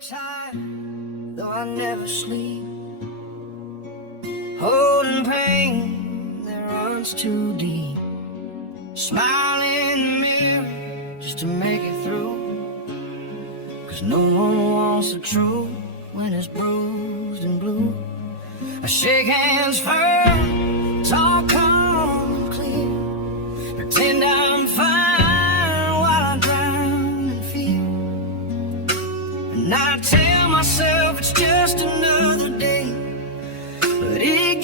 tired, though I never sleep, holding pain that runs too deep, smiling in the mirror just to make it through, 'cause no one wants the truth when it's bruised and blue. I shake hands firm, it's all calm and clear, pretend I'm fine while I drown in fear, and I tell myself it's just another day, but it